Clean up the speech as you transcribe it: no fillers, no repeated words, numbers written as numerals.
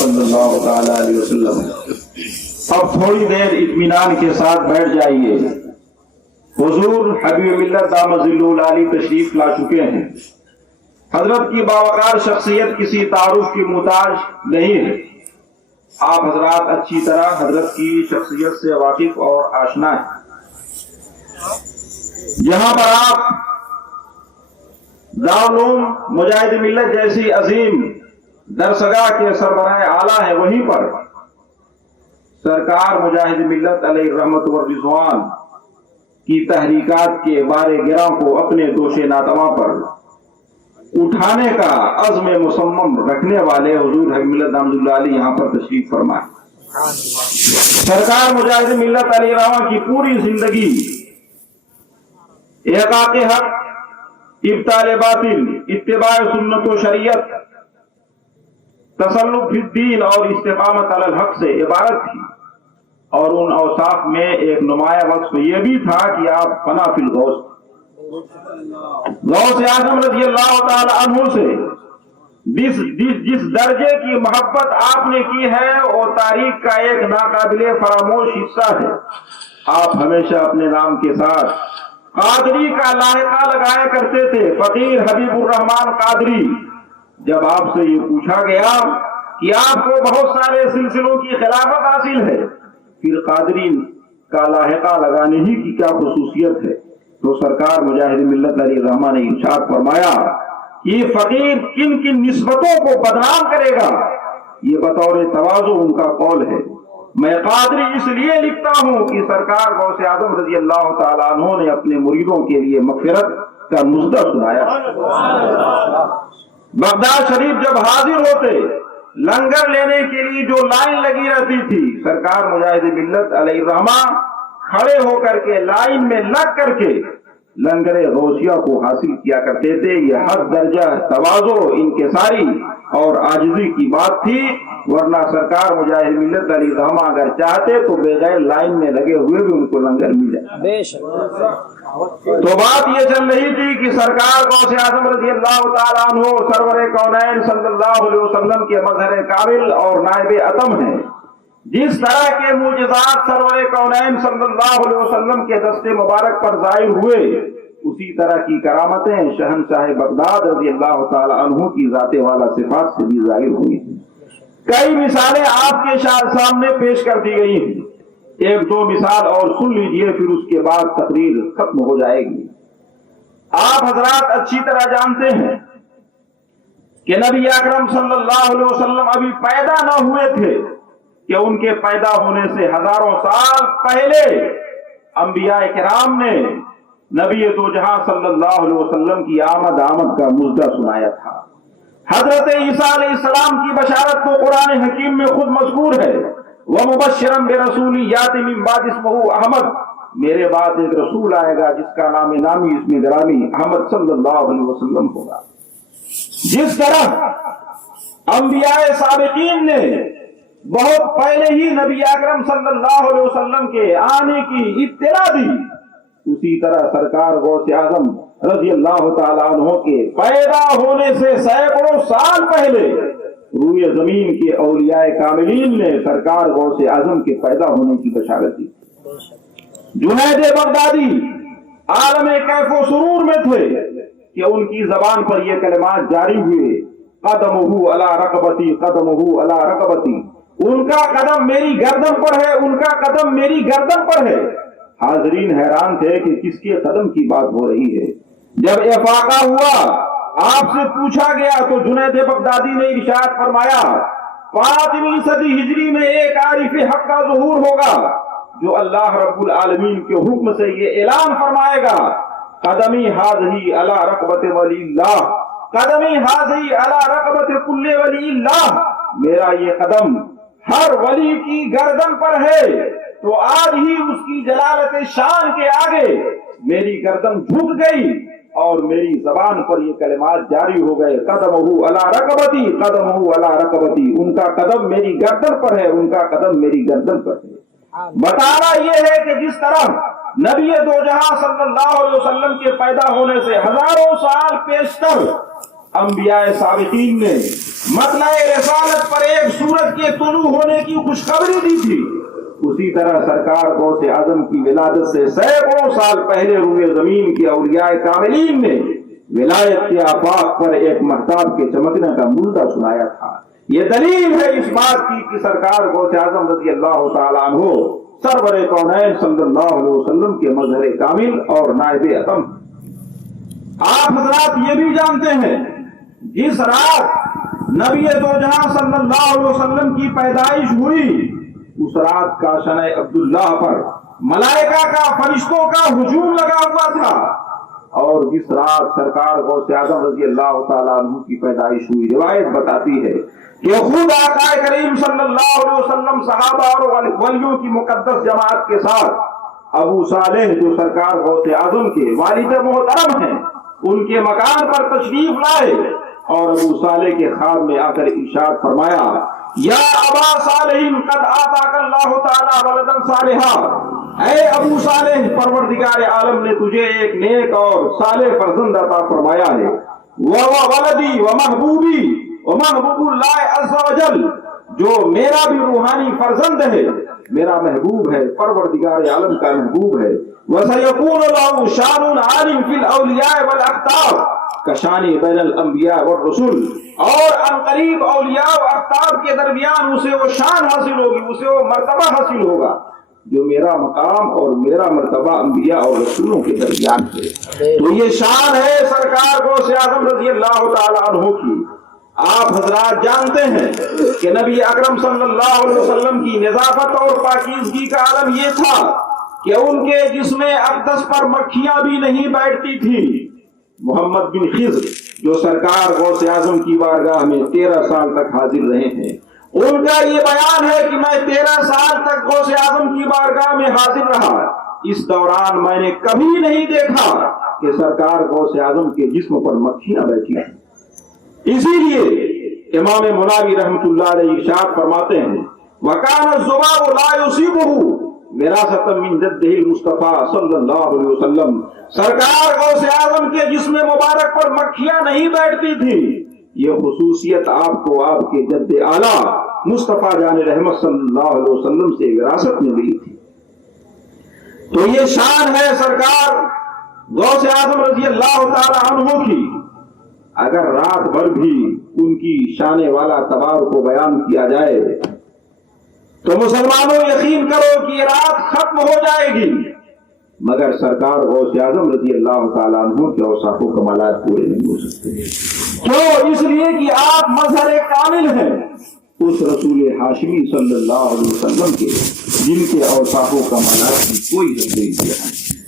صلی اللہ تعالی علیہ وسلم۔ اب تھوڑی دیر اطمینان کے ساتھ بیٹھ جائیے، حضور حبیب ملت دامت ظلہ العالی تشریف لا چکے ہیں۔ حضرت کی باوقار شخصیت کسی تعارف کی محتاج نہیں ہے، آپ حضرات اچھی طرح حضرت کی شخصیت سے واقف اور آشنا ہیں۔ جہاں پر آپ دارالعلوم مجاہد ملت جیسی عظیم درسگاہ کے سربراہ اعلیٰ ہیں، وہیں پر سرکار مجاہد ملت علیہ رحمت و رضوان کی تحریکات کے بارے گراں کو اپنے دوش ناتواں پر اٹھانے کا عزم مصمم رکھنے والے حضور حبیب ملت دامت ظلہ العالی یہاں پر تشریف فرمائے۔ سرکار مجاہد ملت علیہ رحمہ کی پوری زندگی احقاق حق، ابطال باطل، اتباع سنت و شریعت، تسلط فی الدین اور استقامت علی الحق سے عبارت تھی، اور ان اوصاف میں ایک نمایاں وصف یہ بھی تھا کہ آپ فنا فی الغوث، غوث اعظم رضی اللہ تعالی عنہ سے جس درجے کی محبت آپ نے کی ہے وہ تاریخ کا ایک ناقابل فراموش حصہ ہے۔ آپ ہمیشہ اپنے نام کے ساتھ قادری کا لاحقہ لگایا کرتے تھے، فقیر حبیب الرحمان قادری۔ جب آپ سے یہ پوچھا گیا کہ آپ کو بہت سارے سلسلوں کی خلافت حاصل ہے، پھر قادری کا لاحقہ لگانے ہی کی کیا خصوصیت ہے، تو سرکار مجاہد ملت علیہ رحمہ نے ارشاد فرمایا کہ یہ فقیر کن کن نسبتوں کو بدنام کرے گا، یہ بطور تواضع ان کا قول ہے۔ میں قادری اس لیے لکھتا ہوں کہ سرکار غوث اعظم رضی اللہ تعالیٰ عنہ نے اپنے مریدوں کے لیے مغفرت کا نزدہ سنایا۔ بغداد شریف جب حاضر ہوتے، لنگر لینے کے لیے جو لائن لگی رہتی تھی، سرکار مجاہد ملت علیہ الرحمہ کھڑے ہو کر کے لائن میں لگ کر کے لنگر غوثیہ کو حاصل کیا کرتے تھے۔ یہ حد درجہ تواضع، انکساری اور عاجزی کی بات تھی، ورنہ سرکار مجاہد ملت علیہ الرحمہ اگر چاہتے تو بغیر لائن میں لگے ہوئے بھی ان کو لنگر مل جائے۔ تو بات یہ چل رہی تھی کہ سرکار غوث اعظم رضی اللہ تعالیٰ عنہ سرور کونین صلی اللہ علیہ وسلم کے مظہر کامل اور نائب اتم ہیں۔ جس طرح کے معجزات سرور کونین صلی اللہ علیہ وسلم کے دست مبارک پر ظاہر ہوئے، اسی طرح کی کرامتیں شہنشاہ بغداد رضی اللہ تعالیٰ عنہ کی ذات والا صفات سے بھی ظاہر ہوئی ہیں۔ کئی مثالیں آپ کے سامنے پیش کر دی گئی ہیں، ایک دو مثال اور سن لیجئے، پھر اس کے بعد تقریر ختم ہو جائے گی۔ آپ حضرات اچھی طرح جانتے ہیں کہ نبی اکرم صلی اللہ علیہ وسلم ابھی پیدا نہ ہوئے تھے کہ ان کے پیدا ہونے سے ہزاروں سال پہلے انبیاء کرام نے نبی دو جہاں صلی اللہ علیہ وسلم کی آمد کا مژدہ سنایا تھا۔ حضرت عیسیٰ علیہ السلام کی بشارت تو قرآن حکیم میں خود مذکور ہے، وَمُبَشِّرًا بِرَسُولٍ يَأْتِي مِن بَعْدِهِ اسْمُهُ احمد، میرے بعد ایک رسول آئے گا جس کا نام نامی اسم گرامی احمد صلی اللہ علیہ وسلم ہوگا۔ جس طرح انبیاء سابقین نے بہت پہلے ہی نبی اکرم صلی اللہ علیہ وسلم کے آنے کی اطلاع دی، اسی طرح سرکار غوث اعظم رضی اللہ تعالیٰ عنہ کے پیدا ہونے سے سینکڑوں سال پہلے روئے زمین کے اولیاء کاملین نے سرکار غوث اعظم کے پیدا ہونے کی بشارت دی۔ جنید بغدادی عالم کیف و سرور میں تھے کہ ان کی زبان پر یہ کلمات جاری ہوئے، قدمہ علی رقبتی، قدمہ علی رقبتی، ان کا قدم میری گردن پر ہے، ان کا قدم میری گردن پر ہے۔ حاضرین حیران تھے کہ کس کے قدم کی بات ہو رہی ہے۔ جب افاقہ ہوا، آپ سے پوچھا گیا تو جنید بغدادی نے ارشاد فرمایا 5ویں صدی ہجری میں ایک عارف حق کا ظہور ہوگا جو اللہ رب العالمین کے حکم سے یہ اعلان فرمائے گا، قدمی حاضری علی رقبت ولی اللہ، قدمی حاضری علی رقبت کل ولی اللہ، میرا یہ قدم ہر ولی کی گردن پر ہے۔ تو آج ہی اس کی جلالت شان کے آگے میری گردن جھک گئی اور میری زبان پر یہ کلمات جاری ہو گئے، قدمہ علی رقبتی، قدمہ علی رقبتی، ان کا قدم میری گردن پر ہے، ان کا قدم میری گردن پر ہے۔ بتانا یہ ہے کہ جس طرح نبی دو جہاں صلی اللہ علیہ وسلم کے پیدا ہونے سے ہزاروں سال پیشتر انبیاء سابقین نے مطلع رسالت پر ایک سورت کے طلوع ہونے کی خوشخبری دی تھی، اسی طرح سرکار غوث اعظم کی ولادت سے سینکڑوں سال پہلے روئے زمین کے اولیاء کاملین نے ولایت کے آفاق پر ایک مہتاب کے چمکنے کا ملدہ سنایا تھا۔ یہ دلیل ہے اس بات کی کہ سرکار غوث اعظم رضی اللہ تعالیٰ عنہ سرور کونین صلی اللہ علیہ وسلم کے مظہر کامل اور نائب اتم۔ آپ حضرات یہ بھی جانتے ہیں جس رات نبی دو جہاں صلی اللہ علیہ وسلم کی پیدائش ہوئی، اس رات کا شنع عبداللہ پر ملائکہ کا فرشتوں کا ہجوم لگا ہوا تھا، اور جس رات سرکار غوث اعظم رضی اللہ تعالیٰ عنہ کی پیدائش ہوئی، روایت بتاتی ہے کہ خود آقا کریم صلی اللہ علیہ وسلم صحابہ اور ولیوں کی مقدس جماعت کے ساتھ ابو صالح جو سرکار غوث اعظم کے والد محترم ہیں ان کے مکان پر تشریف لائے، اور ابو صالح کے خواب میں آ کر ارشاد فرمایا، یا ابا صالح قد آتاک اللہ تعالی ولدا صالحا، اے ابو صالح پروردگار عالم نے تجھے ایک نیک اور صالح فرزند عطا فرمایا ہے، ولدی ومحبوبی ومحبوب اللہ عز وجل، جو میرا بھی روحانی فرزند ہے، میرا محبوب ہے، پروردگار عالم کا محبوب ہے، وَسَيَكُونُ لَهُ شَانٌ عَالٍ فِي الْأَوْلِيَاءِ وَالْأَخْطَابِ کشانی بین الانبیاء والرسول، اور عنقریب اولیاء و اخطاب کے درمیان اسے وہ شان حاصل ہوگی، اسے وہ مرتبہ حاصل ہوگا جو میرا مقام اور میرا مرتبہ انبیاء اور رسولوں کے درمیان ہے۔ تو یہ شان ہے سرکار غوث اعظم رضی اللہ تعالیٰ عنہ کی۔ آپ حضرات جانتے ہیں کہ نبی اکرم صلی اللہ علیہ وسلم کی نظافت اور پاکیزگی کا عالم یہ تھا کہ ان کے جسم اقدس پر مکھیاں بھی نہیں بیٹھتی تھی۔ محمد بن خضر جو سرکار غوث اعظم کی بارگاہ میں 13 سال تک حاضر رہے ہیں، ان کا یہ بیان ہے کہ میں 13 سال تک غوث اعظم کی بارگاہ میں حاضر رہا، اس دوران میں نے کبھی نہیں دیکھا کہ سرکار غوث اعظم کے جسم پر مکھیاں بیٹھی ہیں۔ اسی لیے امام مناوی رحمۃ اللہ علیہ ارشاد فرماتے ہیں، وَكَانَ الذُّبَابُ لَا يُصِيبُهُ وراثۃ من جدہ المصطفیٰ صلی اللہ علیہ وسلم، سرکار غوث اعظم کے جسم مبارک پر مکھیاں نہیں بیٹھتی تھی، یہ خصوصیت آپ کو آپ کے جد اعلیٰ مصطفیٰ جان رحمت صلی اللہ علیہ وسلم سے وراثت میں ملی تھی۔ تو یہ شان ہے سرکار غوث اعظم رضی اللہ تعالی عنہ کی۔ اگر رات بھر بھی ان کی شان والا تبار کو بیان کیا جائے تو مسلمانوں یقین کرو کہ یہ رات ختم ہو جائے گی، مگر سرکار غوث اعظم رضی اللہ تعالیٰ عنہ کے اوصاف و کمالات پورے نہیں ہو سکتے۔ کیوں؟ اس لیے کہ آپ مظہر کامل ہیں اس رسول ہاشمی صلی اللہ علیہ وسلم کے، جن کے اوصاف و کمالات کی کوئی حد نہیں ہے۔